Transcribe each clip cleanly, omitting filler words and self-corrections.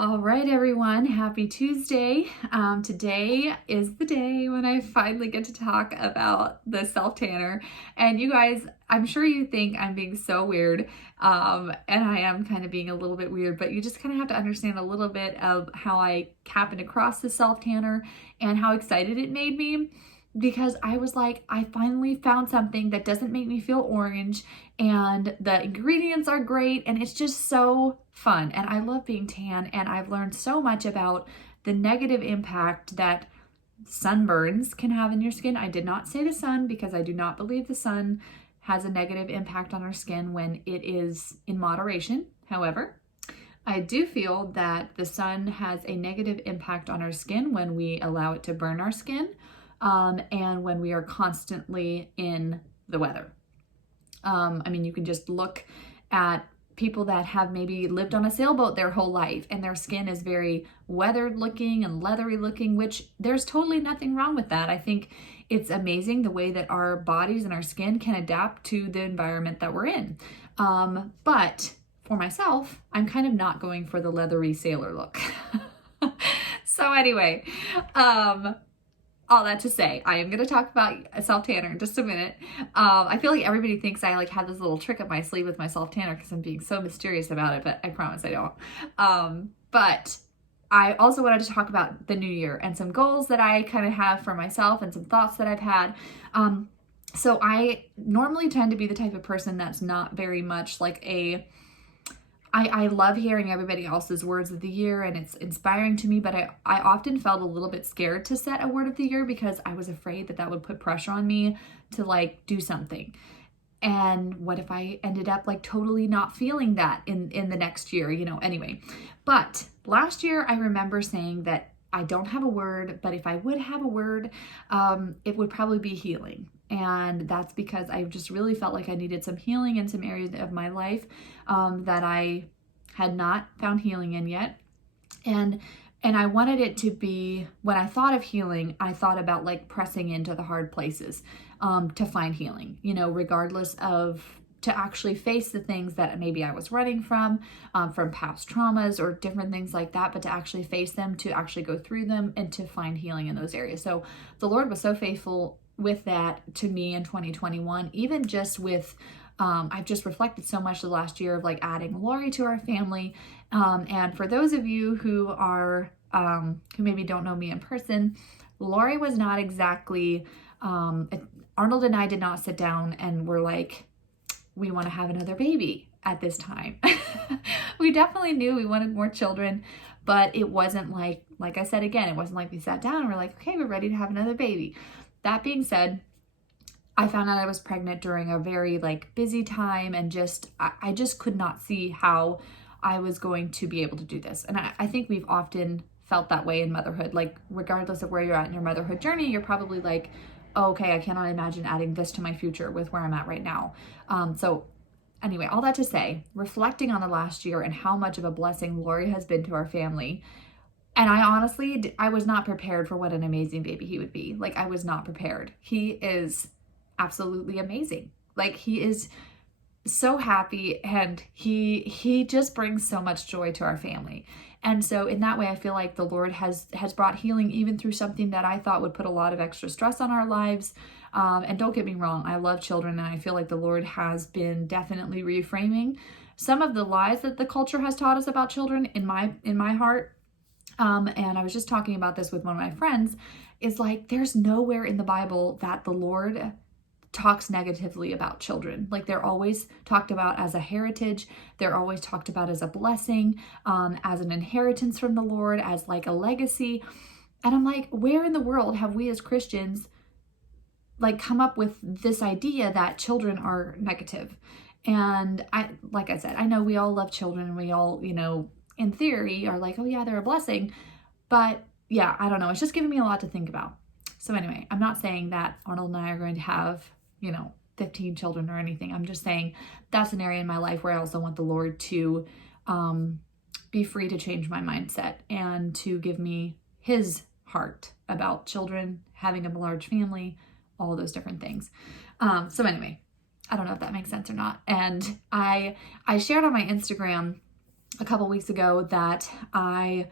All right, everyone. Happy Tuesday. Today is the day when I finally get to talk about the self tanner. And you guys, I'm sure you think I'm being so weird, and I am kind of being a little bit weird, but you just kind of have to understand a little bit of how I happened across the self tanner and how excited it made me. Because I was like, I finally found something that doesn't make me feel orange, and the ingredients are great, and it's just so fun. And I love being tan, and I've learned so much about the negative impact that sunburns can have in your skin. I did not say the sun because I do not believe the sun has a negative impact on our skin when it is in moderation. However, I do feel that the sun has a negative impact on our skin when we allow it to burn our skin, and when we are constantly in the weather. You can just look at people that have maybe lived on a sailboat their whole life and their skin is very weathered looking and leathery looking, which there's totally nothing wrong with that. I think it's amazing the way that our bodies and our skin can adapt to the environment that we're in. But for myself, I'm kind of not going for the leathery sailor look. So anyway, all that to say, I am going to talk about a self tanner in just a minute. I feel like everybody thinks I have this little trick up my sleeve with my self tanner because I'm being so mysterious about it, but I promise I don't. But I also wanted to talk about the new year and some goals that I kind of have for myself and some thoughts that I've had. So I normally tend to be the type of person that's not very much like I love hearing everybody else's words of the year and it's inspiring to me, but I often felt a little bit scared to set a word of the year because I was afraid that that would put pressure on me to do something. And what if I ended up totally not feeling that in the next year, anyway. But last year I remember saying that I don't have a word, but if I would have a word, it would probably be healing. And that's because I just really felt like I needed some healing in some areas of my life that I had not found healing in yet. And I wanted it to be, when I thought of healing, I thought about pressing into the hard places to find healing, regardless of, to actually face the things that maybe I was running from past traumas or different things like that, but to actually face them, to actually go through them and to find healing in those areas. So the Lord was so faithful with that to me in 2021, even just with, I've just reflected so much the last year of adding Lori to our family. And for those of you who are, who maybe don't know me in person, Lori was not exactly, Arnold and I did not sit down and were like, we want to have another baby at this time. We definitely knew we wanted more children, but it wasn't like I said again, it wasn't like we sat down and we're like, okay, we're ready to have another baby. That being said, I found out I was pregnant during a very busy time and I just could not see how I was going to be able to do this. And I think we've often felt that way in motherhood. Regardless of where you're at in your motherhood journey, you're probably like, oh, okay, I cannot imagine adding this to my future with where I'm at right now. So anyway, all that to say, reflecting on the last year and how much of a blessing Lori has been to our family. And I honestly, I was not prepared for what an amazing baby he would be. I was not prepared. He is absolutely amazing. He is so happy and he just brings so much joy to our family. And so in that way, I feel like the Lord has brought healing even through something that I thought would put a lot of extra stress on our lives. And don't get me wrong, I love children and I feel like the Lord has been definitely reframing some of the lies that the culture has taught us about children in my heart. And I was just talking about this with one of my friends, is there's nowhere in the Bible that the Lord talks negatively about children. They're always talked about as a heritage. They're always talked about as a blessing, as an inheritance from the Lord, as a legacy. And I'm like, where in the world have we as Christians come up with this idea that children are negative? And like I said, I know we all love children. We all, in theory are oh yeah, they're a blessing. But yeah, I don't know. It's just giving me a lot to think about. So anyway, I'm not saying that Arnold and I are going to have, 15 children or anything. I'm just saying that's an area in my life where I also want the Lord to be free to change my mindset and to give me his heart about children, having a large family, all those different things. So anyway, I don't know if that makes sense or not. And I shared on my Instagram a couple weeks ago that I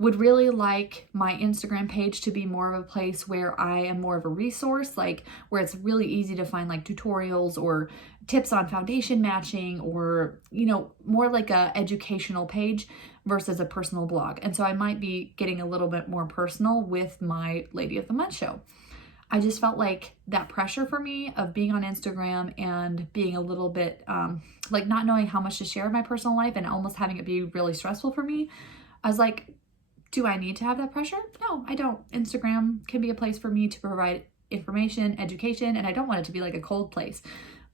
would really like my Instagram page to be more of a place where I am more of a resource, like where it's really easy to find like tutorials or tips on foundation matching, or, you know, more like a educational page versus a personal blog. And so I might be getting a little bit more personal with my Lady of the Month show. I just felt like that pressure for me of being on Instagram and being a little bit like not knowing how much to share of my personal life and almost having it be really stressful for me. I was like, do I need to have that pressure? No, I don't. Instagram can be a place for me to provide information, education, and I don't want it to be like a cold place.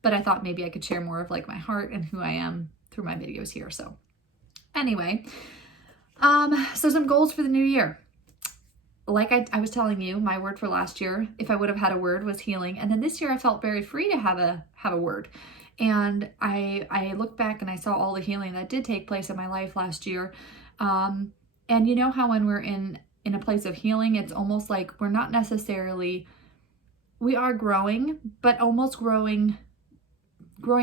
But I thought maybe I could share more of like my heart and who I am through my videos here. So anyway, so some goals for the new year. Like I was telling you, my word for last year, if I would have had a word, was healing. And then this year I felt very free to have a word. And I looked back and I saw all the healing that did take place in my life last year. And you know how when we're in a place of healing, it's almost like we're not necessarily, we are growing, but almost growing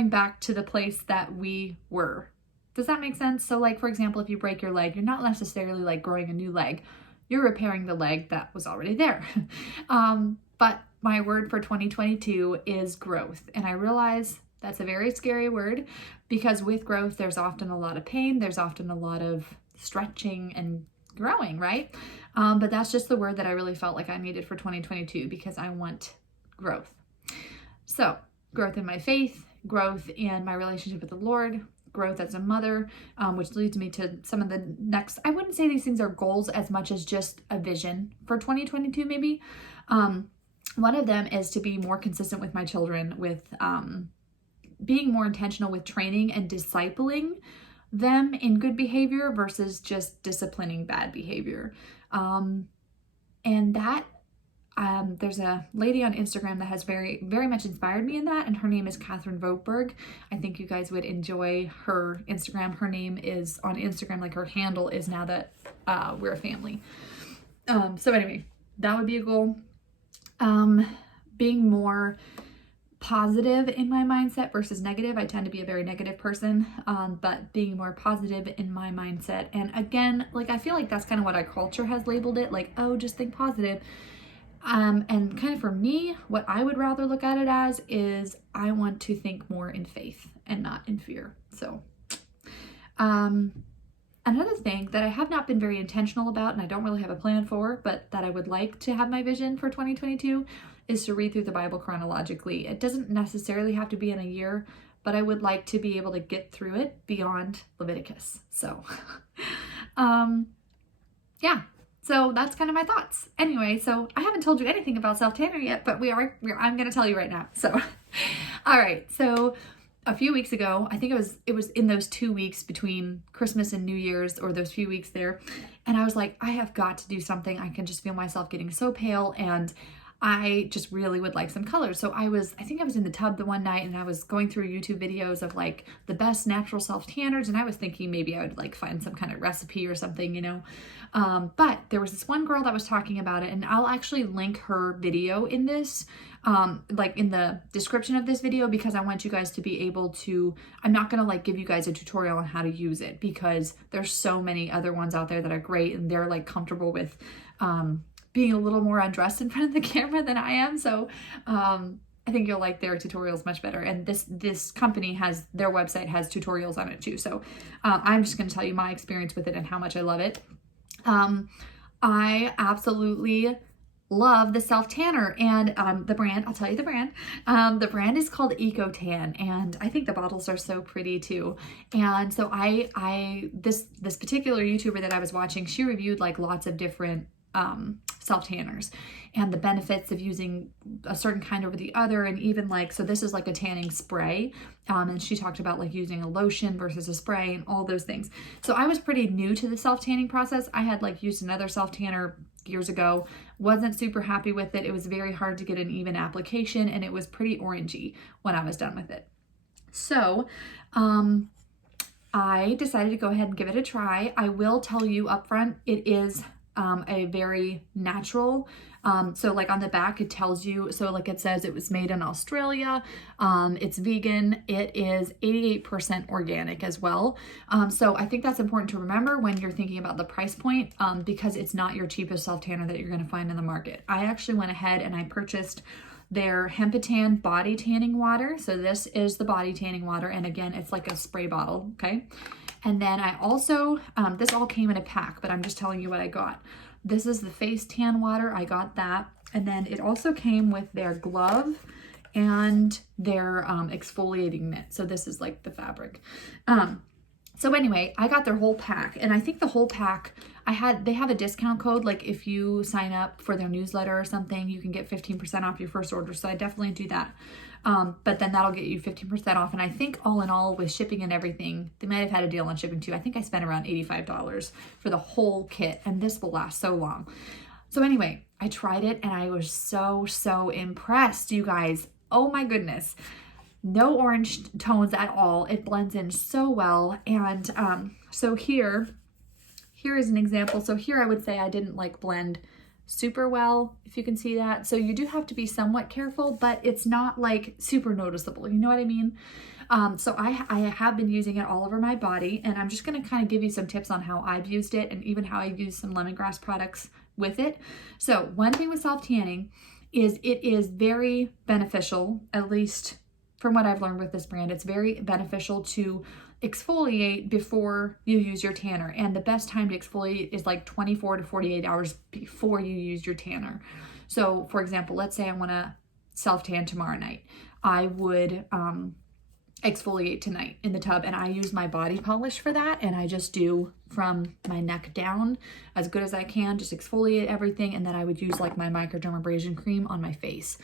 back to the place that we were. Does that make sense? So like, for example, if you break your leg, you're not necessarily like growing a new leg. You're repairing the leg that was already there. But my word for 2022 is growth. And I realize that's a very scary word because with growth, there's often a lot of pain. There's often a lot of stretching and growing, right? But that's just the word that I really felt like I needed for 2022 because I want growth. So growth in my faith, growth in my relationship with the Lord, growth as a mother, which leads me to some of the next, I wouldn't say these things are goals as much as just a vision for 2022 maybe. One of them is to be more consistent with my children, with being more intentional with training and discipling them in good behavior versus just disciplining bad behavior. And that there's a lady on Instagram that has very, very much inspired me in that, and her name is Catherine Vogtberg. I think you guys would enjoy her Instagram. Her name is on Instagram, like her handle is Now That We're a Family. So anyway, that would be a goal. Being more positive in my mindset versus negative. I tend to be a very negative person, but being more positive in my mindset. And again, like I feel like that's kind of what our culture has labeled it, like, oh, just think positive. And kind of for me, what I would rather look at it as is I want to think more in faith and not in fear. So, another thing that I have not been very intentional about, and I don't really have a plan for, but that I would like to have my vision for 2022 is to read through the Bible chronologically. It doesn't necessarily have to be in a year, but I would like to be able to get through it beyond Leviticus. So, yeah. So that's kind of my thoughts. Anyway, so I haven't told you anything about self-tanner yet, but I'm going to tell you right now. So, all right. So a few weeks ago, I think it was in those 2 weeks between Christmas and New Year's, or those few weeks there. And I was like, I have got to do something. I can just feel myself getting so pale, and I just really would like some colors. So I think I was in the tub the one night and I was going through YouTube videos of like the best natural self-tanners. And I was thinking maybe I would like find some kind of recipe or something, you know. But there was this one girl that was talking about it, and I'll actually link her video in this, like in the description of this video, because I want you guys to be able to, I'm not going to like give you guys a tutorial on how to use it because there's so many other ones out there that are great and they're like comfortable with, being a little more undressed in front of the camera than I am. So I think you'll like their tutorials much better. And this company their website has tutorials on it too. So I'm just going to tell you my experience with it and how much I love it. I absolutely love the self-tanner, and the brand, I'll tell you the brand. The brand is called Ecotan, and I think the bottles are so pretty too. And so this particular YouTuber that I was watching, she reviewed like lots of different self-tanners and the benefits of using a certain kind over the other, and even like, so this is like a tanning spray, and she talked about like using a lotion versus a spray and all those things. So I was pretty new to the self-tanning process. I had like used another self-tanner years ago, wasn't super happy with it. It was very hard to get an even application, and it was pretty orangey when I was done with it. So I decided to go ahead and give it a try. I will tell you up front, it is a very natural, so like on the back it tells you, so like it says it was made in Australia, it's vegan, it is 88% organic as well. So I think that's important to remember when you're thinking about the price point, because it's not your cheapest self tanner that you're going to find in the market. I actually went ahead and I purchased their Ecotan body tanning water. So this is the body tanning water, and again it's like a spray bottle, okay? And then I also, this all came in a pack, but I'm just telling you what I got. This is the face tan water, I got that. And then it also came with their glove and their exfoliating mitt. So this is like the fabric. So anyway, I got their whole pack, and I think the whole pack, they have a discount code. Like if you sign up for their newsletter or something, you can get 15% off your first order. So I definitely do that. But then that'll get you 15% off. And I think all in all with shipping and everything, they might have had a deal on shipping too. I think I spent around $85 for the whole kit, and this will last so long. So anyway, I tried it and I was so impressed, you guys. Oh my goodness. No orange tones at all. It blends in so well. And so here is an example. So here I would say I didn't like blend super well, if you can see that. So you do have to be somewhat careful, but it's not like super noticeable. You know what I mean? So I have been using it all over my body, and I'm just going to kind of give you some tips on how I've used it and even how I use some lemongrass products with it. So one thing with self tanning is it is very beneficial, at least from what I've learned with this brand. It's very beneficial to exfoliate before you use your tanner, and the best time to exfoliate is like 24 to 48 hours before you use your tanner. So for example, let's say I want to self tan tomorrow night. I would exfoliate tonight in the tub, and I use my body polish for that, and I just do from my neck down as good as I can, just exfoliate everything, and then I would use like my microdermabrasion cream on my face.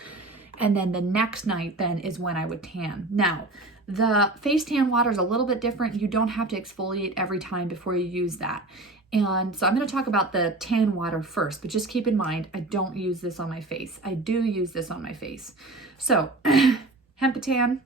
And then the next night then is when I would tan. Now, the face tan water is a little bit different. You don't have to exfoliate every time before you use that. And so I'm going to talk about the tan water first, but just keep in mind, I don't use this on my face. I do use this on my face. So Ecotan,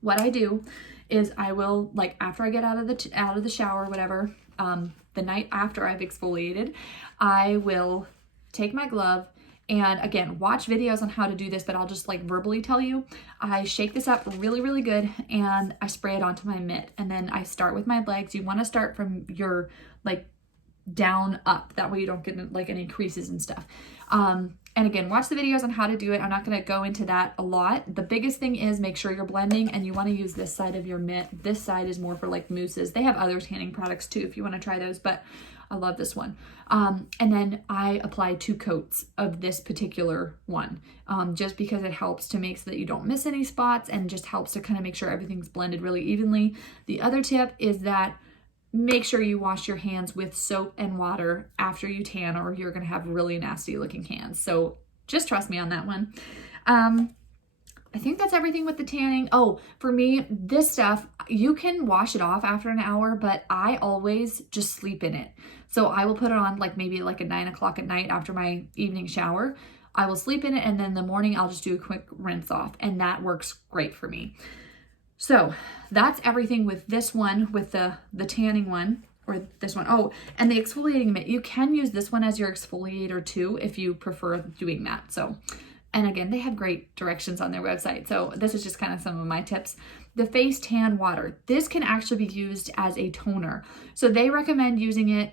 what I do is I will, like after I get out of the shower or whatever, the night after I've exfoliated, I will take my glove. And again, watch videos on how to do this, but I'll just like verbally tell you. I shake this up really, really good, and I spray it onto my mitt. And then I start with my legs. You want to start from your like down up. That way you don't get like any creases and stuff. And again, watch the videos on how to do it. I'm not going to go into that a lot. The biggest thing is make sure you're blending, and you want to use this side of your mitt. This side is more for like mousses. They have other tanning products too if you want to try those, but I love this one. And then I apply 2 coats of this particular one, just because it helps to make so that you don't miss any spots, and just helps to kind of make sure everything's blended really evenly. The other tip is that make sure you wash your hands with soap and water after you tan, or you're going to have really nasty looking hands. So just trust me on that one. I think that's everything with the tanning. Oh, for me, this stuff, you can wash it off after an hour, but I always just sleep in it. So I will put it on like maybe like at 9 o'clock at night after my evening shower. I will sleep in it, and then in the morning I'll just do a quick rinse off, and that works great for me. So that's everything with this one, with the tanning one, or this one. Oh, and the exfoliating mitt, you can use this one as your exfoliator too, if you prefer doing that. So, and again, they have great directions on their website. So this is just kind of some of my tips. The face tan water, this can actually be used as a toner. So they recommend using it,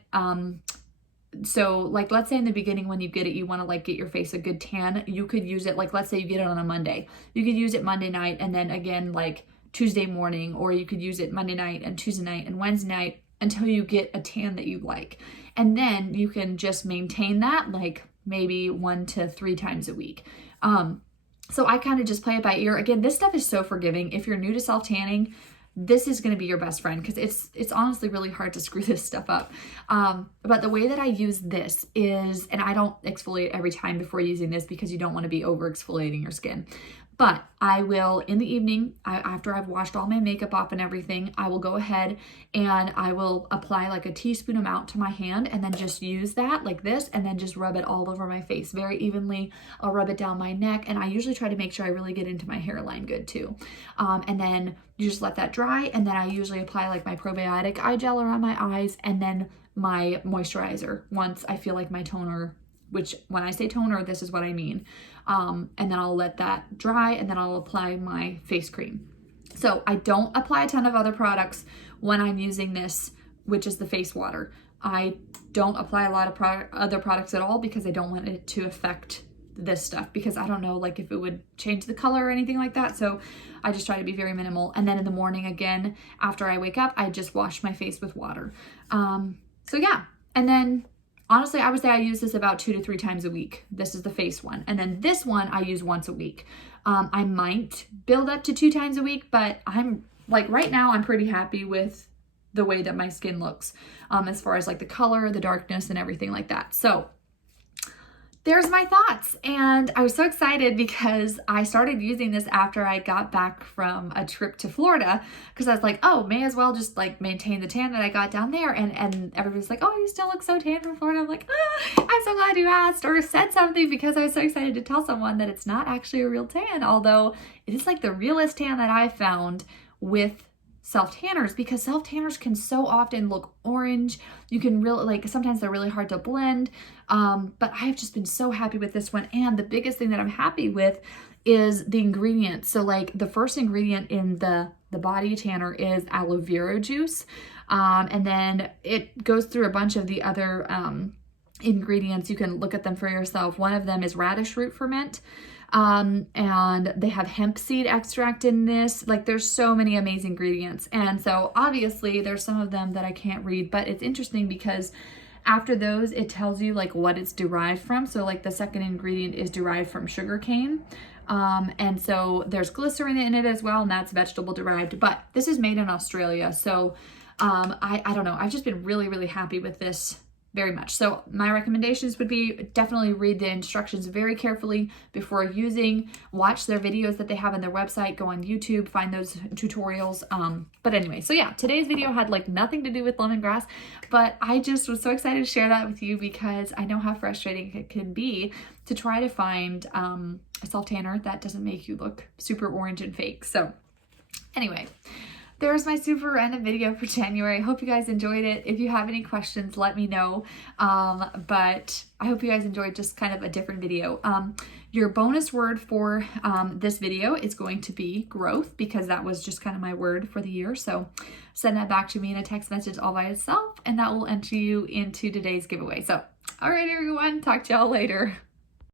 so like let's say in the beginning when you get it, you want to like get your face a good tan. You could use it, like let's say you get it on a Monday. You could use it Monday night, and then again like Tuesday morning, or you could use it Monday night and Tuesday night and Wednesday night until you get a tan that you like. And then you can just maintain that like maybe 1 to 3 times a week. So I kind of just play it by ear. Again, this stuff is so forgiving. If you're new to self-tanning, this is going to be your best friend, because it's honestly really hard to screw this stuff up. But the way that I use this is, and I don't exfoliate every time before using this because you don't want to be over exfoliating your skin. But I will, in the evening, after I've washed all my makeup off and everything, I will go ahead and I will apply like a teaspoon amount to my hand, and then just use that like this, and then just rub it all over my face very evenly. I'll rub it down my neck, and I usually try to make sure I really get into my hairline good too. And then you just let that dry, and then I usually apply like my probiotic eye gel around my eyes, and then my moisturizer once I feel like my toner, which when I say toner, this is what I mean. And then I'll let that dry, and then I'll apply my face cream. So I don't apply a ton of other products when I'm using this, which is the face water. I don't apply a lot of other products at all because I don't want it to affect this stuff, because I don't know like if it would change the color or anything like that. So I just try to be very minimal. And then in the morning, again, after I wake up, I just wash my face with water. So yeah. And then honestly, I would say I use this about 2 to 3 times a week. This is the face one. And then this one I use once a week. I might build up to 2 times a week, but I'm like, right now I'm pretty happy with the way that my skin looks, as far as like the color, the darkness, and everything like that. So there's my thoughts. And I was so excited because I started using this after I got back from a trip to Florida, because I was like, oh, may as well just like maintain the tan that I got down there. And everybody's like, oh, you still look so tan from Florida. I'm like, I'm so glad you asked or said something, because I was so excited to tell someone that it's not actually a real tan, although it is like the realest tan that I found with self-tanners, because self-tanners can so often look orange. You can really, like, sometimes they're really hard to blend. But I've just been so happy with this one. And the biggest thing that I'm happy with is the ingredients. So like the first ingredient in the body tanner is aloe vera juice. And then it goes through a bunch of the other ingredients. You can look at them for yourself. One of them is radish root ferment. And they have hemp seed extract in this. Like, there's so many amazing ingredients. And so obviously there's some of them that I can't read, but it's interesting because after those, it tells you like what it's derived from. So like the second ingredient is derived from sugar cane. And so there's glycerin in it as well, and that's vegetable derived, but this is made in Australia. So, I don't know. I've just been really, really happy with this very much. So my recommendations would be definitely read the instructions very carefully before using, watch their videos that they have on their website, go on YouTube, find those tutorials. But anyway, so yeah, today's video had like nothing to do with lemongrass, but I just was so excited to share that with you because I know how frustrating it can be to try to find a self tanner that doesn't make you look super orange and fake. So anyway, there's my super random video for January. I hope you guys enjoyed it. If you have any questions, let me know. But I hope you guys enjoyed just kind of a different video. Your bonus word for this video is going to be growth, because that was just kind of my word for the year. So send that back to me in a text message all by itself, and that will enter you into today's giveaway. So, all right, everyone, talk to y'all later.